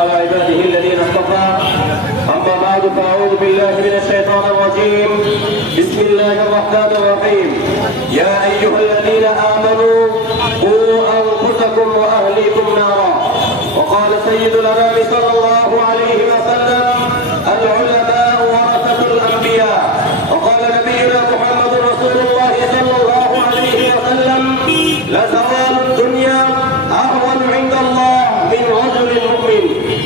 على عباده الذين اصطفى. أما بعد فأعوذ بالله من الشيطان الرجيم. بسم الله الرحمن الرحيم. يا أيها الذين آمنوا قوا أنفسكم وأهليكم نارا. وقال سيد الأنام صلى الله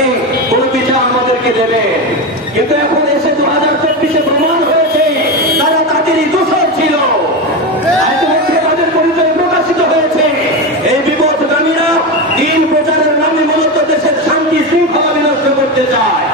সঠিক কোন বিচার আমাদেরকে দেবে। কিন্তু এখন এসে দু হাজার চব্বিশে প্রমাণ হয়েছে, তারা তাদেরই দোষর ছিল। প্রকাশিত হয়েছে। এই বিপদগামীরা দিন প্রচারের নামে মূলত দেশের শান্তি, শৃঙ্খলা বিনষ্ট করতে চায়।